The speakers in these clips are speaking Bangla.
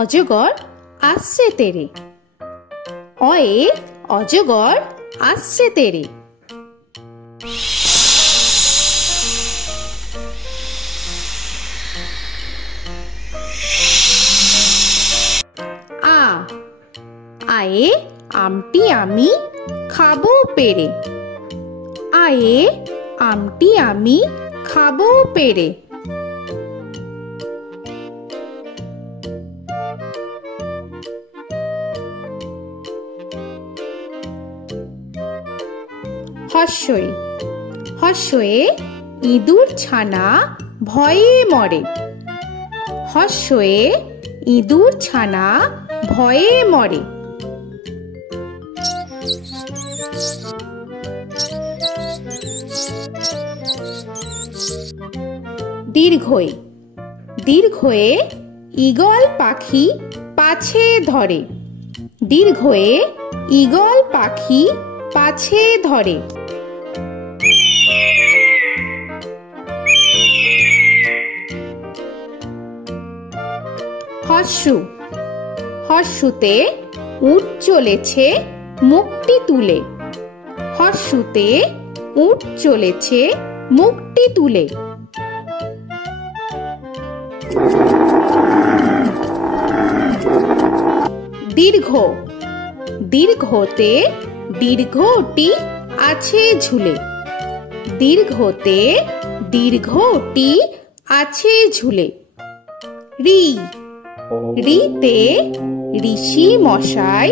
অজগর আসছে তেরে। অয়ে অজগর আসছে তেরে। আ আয়ে আমটি আমি খাবো পেরে। আয়ে আমটি আমি খাবো পেরে। হর্ষই হর্ষয়ে ইঁদুর ছানা ভয়ে মরে। হর্ষয়ে ইঁদুর ছানা ভয়ে মরে। দীর্ঘই দীর্ঘয়ে ঈগল পাখি পাছে ধরে। দীর্ঘয়ে ঈগল পাখি পাছে ধরে। হর্ষু হর্ষুতে উট চলেছে মুখটি তুলে। হর্ষুতে উট চলেছে মুখটি তুলে। দীর্ঘ দীর্ঘতে দীর্ঘটি আছে ঝুলে। দীর্ঘতে দীর্ঘটি আছে ঝুলে। রি রিতে ঋষি মশাই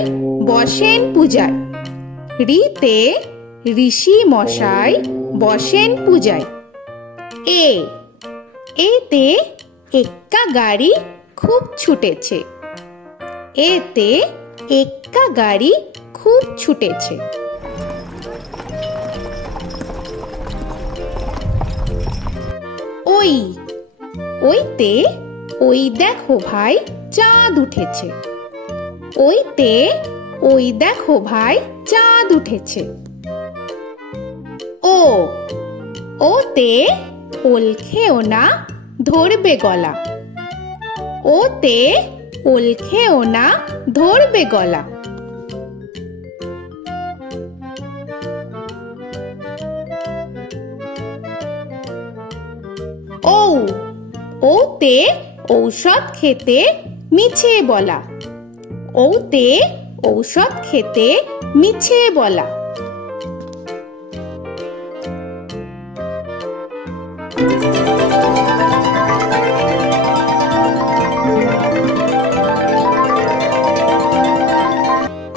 বসেন পূজায়। রিতে ঋষি মশাই বসেন পূজায়। এ এতে এক্কা গাড়ি খুব ছুটেছে। এতে এক্কা গাড়ি খুব ছুটেছে। ওই ওইতে ওই দেখো ভাই চাঁদ উঠেছে। ওইতে ওই দেখো ভাই চাঁদ উঠেছে। ও ওতে ওল খেও না ধরবে গলা। ওতে ওল খেও না ধরবে গলা। ও ওতে ঔষধ খেতে মিছে বলা। ওতে ঔষধ খেতে মিছে বলা।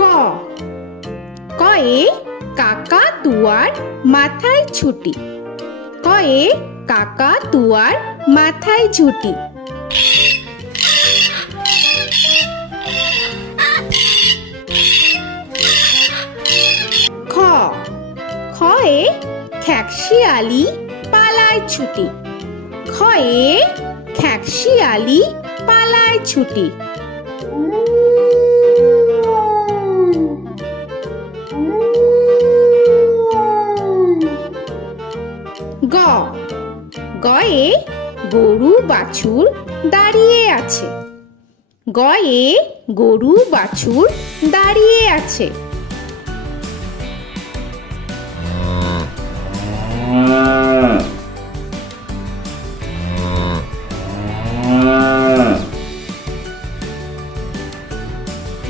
ক কয়ে কাকা তুয়ার মাথায় ছুটি। কয়ে কাকা তুয়ার মাথায় ঝুটি। খ খয়ে খ্যাকশিয়ালি পালায় ছুটি। খয়ে খ্যাকশিয়ালি পালায় ছুটি। গ গয়ে গরু বাছুর দাঁড়িয়ে আছে। গয়ে গরু বাছুর দাঁড়িয়ে আছে।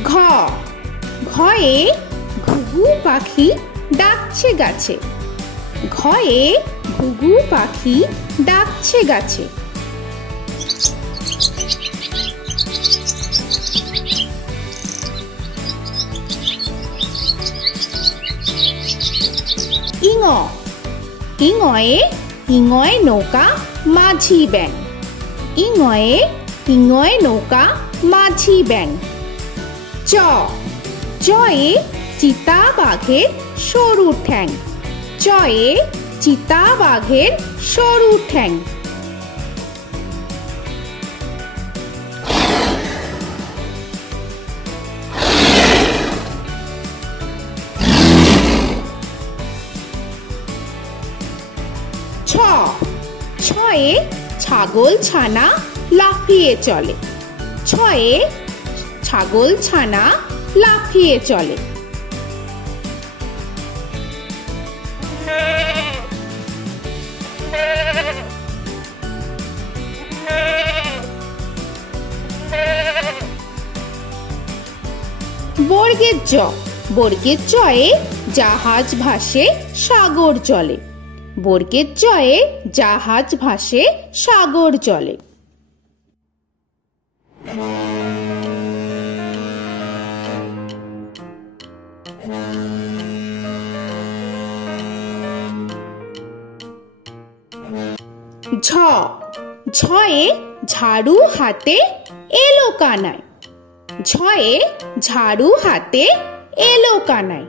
ঘ ঘয়ে ঘুঘু পাখি ডাকছে গাছে। ঘয়ে ঘুঘু পাখি ডাকছে গাছে। ইঙ ইঙয়ে ইঙয়ে নৌকা মাঝি ব্যাং। ইঙয়ে ইঙয়ে নৌকা মাঝি ব্যাং। চ চয়ে চিতা বাঘের সরু ঠ্যাং। চয়ে চিতা বাঘের সরু ঠ্যাং। ছ ছয়ে ছাগল ছানা লাফিয়ে চলে। ছয়ে ছাগল ছানা লাফিয়ে চলে। বর্গের জ, বর্গের জয়ে জাহাজ ভাসে সাগর চলে। বর্গের জয়ে জাহাজ ভাসে সাগর চলে। ঝ, ঝয়ে ঝাড়ু হাতে এলো কানাই। ঝয়ে ঝাড়ু হাতে এলো কানাই।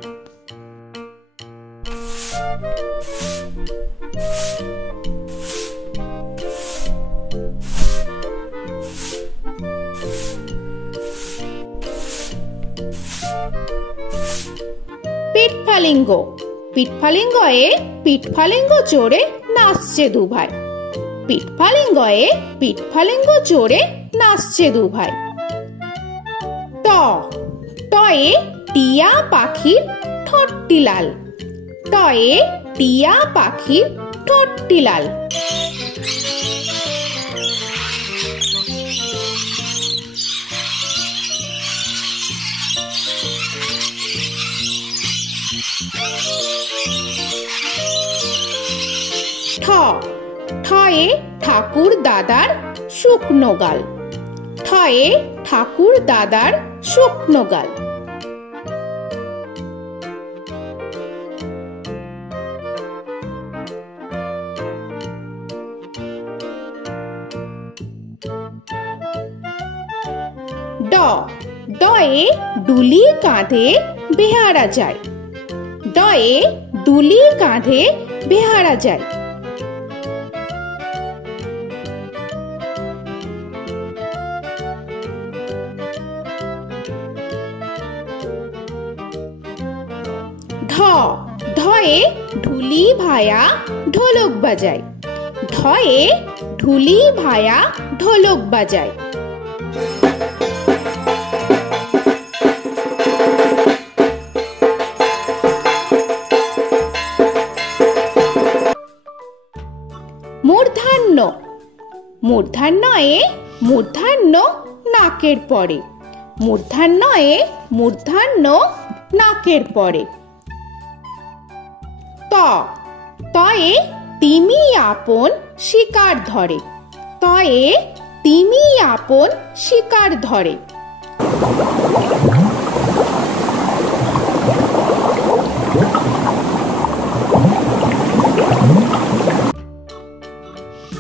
পিঠফালিঙ্গ, পিঠফালিঙ্গয়ে পিঠফালিঙ্গ চড়ে নাচছে দুভাই। পিঠফালিঙ্গয়ে পিঠফালিঙ্গ চড়ে নাচছে দুভাই। ট, টয়ে টিয়া পাখির ঠোঁটটি লাল। টয়ে টিয়া পাখির ঠোঁটটি লাল। ঠ, ঠয়ে ঠাকুর দাদার শুকনো গাল। ঠয়ে ঠাকুর দাদার শুকনো গাল। ড, ডয়ে ডুলি কাঁধে বেহারা যায়। ডয়ে ডুলি কাঁধে বেহারা যায়। ঢ, ঢয়ে ঢুলি ভায়া ঢোলক বাজায়। ঢয়ে ঢুলি ভায়া ঢোলক বাজায়। মূর্ধন্য, মূর্ধন্যয়ে মূর্ধন্য নাকের পরে। মূর্ধন্যয়ে মূর্ধন্য নাকের পরে। ত, তয়ে তিমি আপন শিকার ধরে। তয়ে তিমি আপন শিকার ধরে।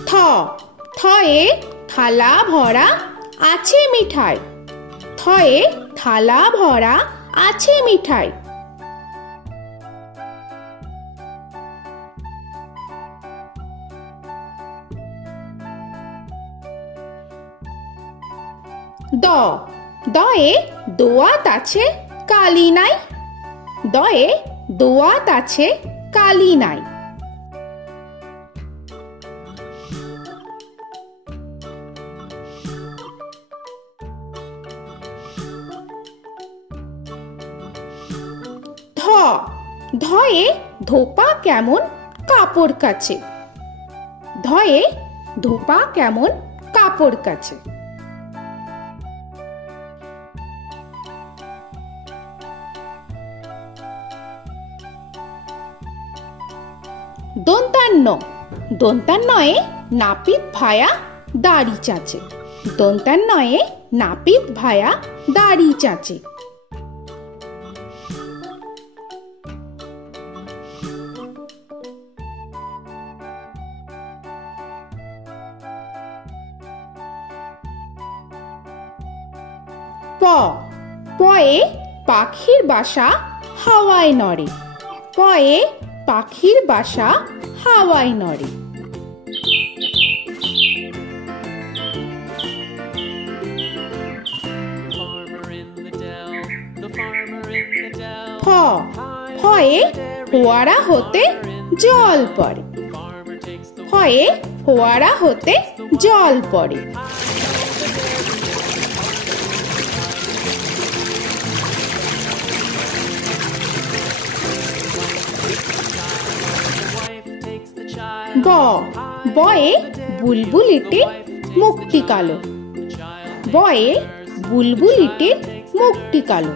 থ, থয়ে থালা ভরা আছে মিঠাই। থয়ে থালা ভরা আছে মিঠাই। দ, দয়ে দোয়াত আছে কালি নাই। দয়ে দোয়াত আছে কালি নাই। ধ, ধয়ে ধোপা কেমন কাপড় কাছে। ধয়ে ধোপা কেমন কাপড় কাছে। দন্তান্ন, দন্তান্নয়ে নাপিত ভায়া দাড়ি চাচে। দন্তান্নয়ে নাপিত ভায়া দাড়ি চাচে। প, পয়ে পাখির বাসা হাওয়ায় নড়ে। পয়ে পাখির বাসা হাওয়ায় নড়ে। ফ, ফয়ে ফোয়ারা হতে জল পড়ে। ফয়ে ফোয়ারা হতে জল পড়ে। ব বয়ে বুলবুলিটির মুখটি কালো। বয়ে বুলবুলিটির মুখটি কালো।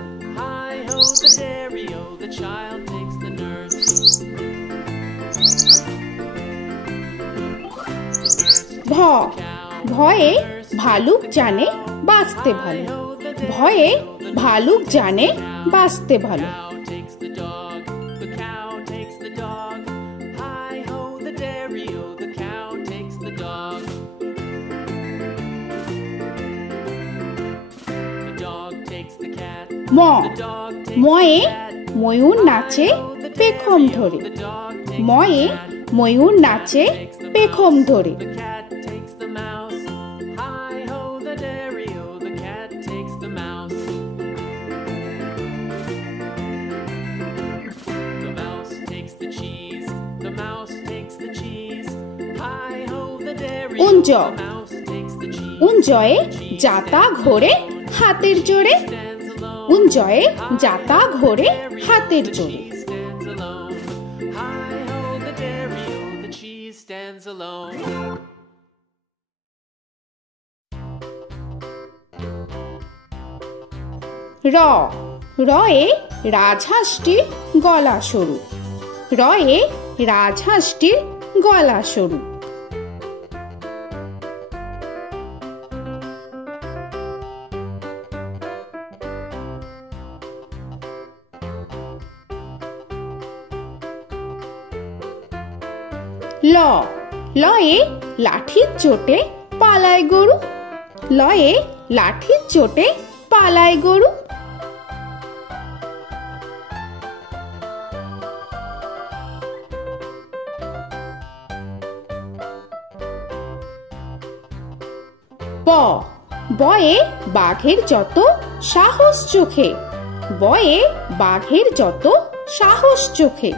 ভ ভয়ে ভালুক জানে বাঁচতে ভালো। ভয়ে ভালুক জানে বাঁচতে ভালো। ম ময়ে ময়ূর নাচে পেখম ধরে। ময়ে ময়ূর নাচে পেখম ধরে। উঞ্জ উঞ্জয়ে যাতা ঘোরে হাতের জোরে। উঞ্জয়ে যাতা ঘোরে হাতের জোরে। র রয়ে রাজহাঁসটির গলা সরু। রয়ে রাজহাঁসটির গলা সরু। ল লয়ে লাঠির চোটে পালায় গরু। লয়ে লাঠির চোটে পালায় গরু। ব বয়ে বাঘের যত সাহস চোখে। বয়ে বাঘের যত সাহস চোখে।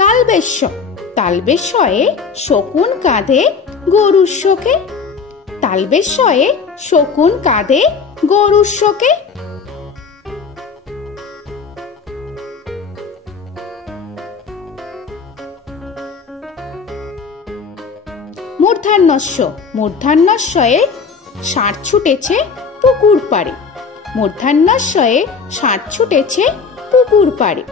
তালবেশ্য তালবেশ্যয়ে শকুন কাঁধে গরুর শোকে। তালবেশ্যয়ে শকুন কাঁধে গরুর শোকে। মূর্ধন্যস্য মূর্ধন্যস্বয়ে ষাঁড় ছুটেছে পুকুর পাড়ে। মূর্ধন্যস্বয়ে ষাঁড় ছুটেছে পুকুর পাড়ে।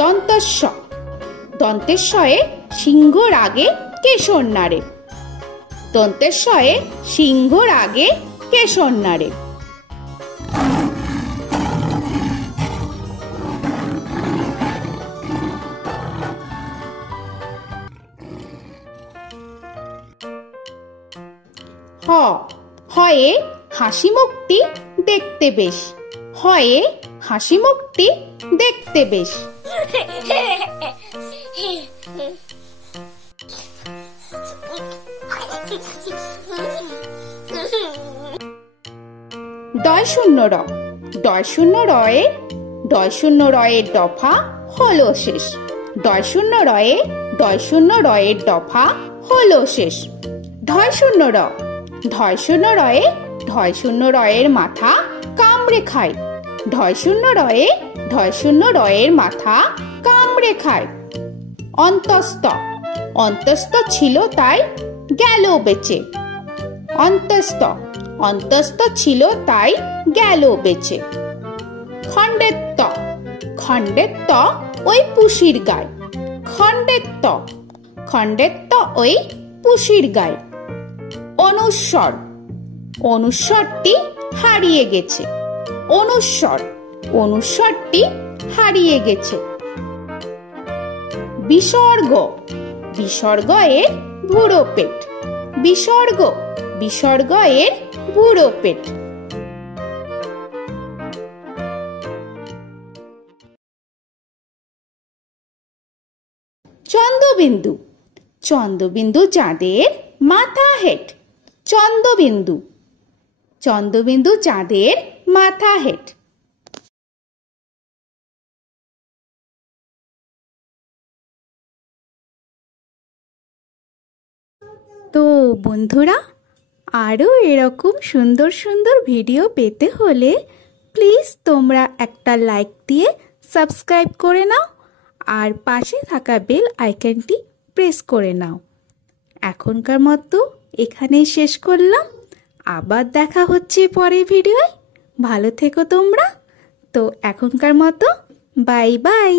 দন্তস্ব দন্তেশ্বয়ে সিংহর আগে কেশর নাড়ে। দন্তেশ্বয়ে সিংহর আগে কেশর নাড়ে। হ হয়ে হাসি মুখটি দেখতে বেশ। হয়ে হাসি মুখটি দেখতে বেশ। ডয় শূন্য র ডয় শূন্য রয়ে ডয় শূন্য রয়ের দফা হলো শেষ। ডয় শূন্য রয়ে ডয় শূন্য রয়ের দফা হলো শেষ। ঢয় শূন্য র ঢয় শূন্য রয়ে ঢয় শূন্য রয়ের মাথা কামড়ে খায়। ঢয় শূন্য রয়ে ঢয় শূন্য রয়ের মাথা কামড়ে খায়। অন্তস্থ অন্তস্থ ছিল তাই গেল বেঁচে। অন্তস্থ অন্তস্থ ছিল তাই গেল বেঁচে। খণ্ডেত্ব খণ্ডেত্ব ওই পুষির গায়। খণ্ডেত্ব খণ্ডেত্ব ওই পুষির গায়। অনুস্বর অনুস্বরটি হারিয়ে গেছে। অনুস্বর অনুস্বরটি হারিয়ে গেছে। বিসর্গ বিসর্গ এর বুড়ো পেট। বিসর্গ বিসর্গ এর বুড়ো পেট। চন্দ্রবিন্দু চন্দ্রবিন্দু চাঁদের মাথা হেট। চন্দ্রবিন্দু চন্দ্রবিন্দু চাঁদের মাথা হেট। তো বন্ধুরা, আরও এরকম সুন্দর সুন্দর ভিডিও পেতে হলে প্লিজ তোমরা একটা লাইক দিয়ে সাবস্ক্রাইব করে নাও আর পাশে থাকা বেল আইকনটি প্রেস করে নাও। এখনকার মতো এখানেই শেষ করলাম, আবার দেখা হচ্ছে পরের ভিডিওয়। ভালো থেকো তোমরা। তো এখনকার মতো বাই বাই।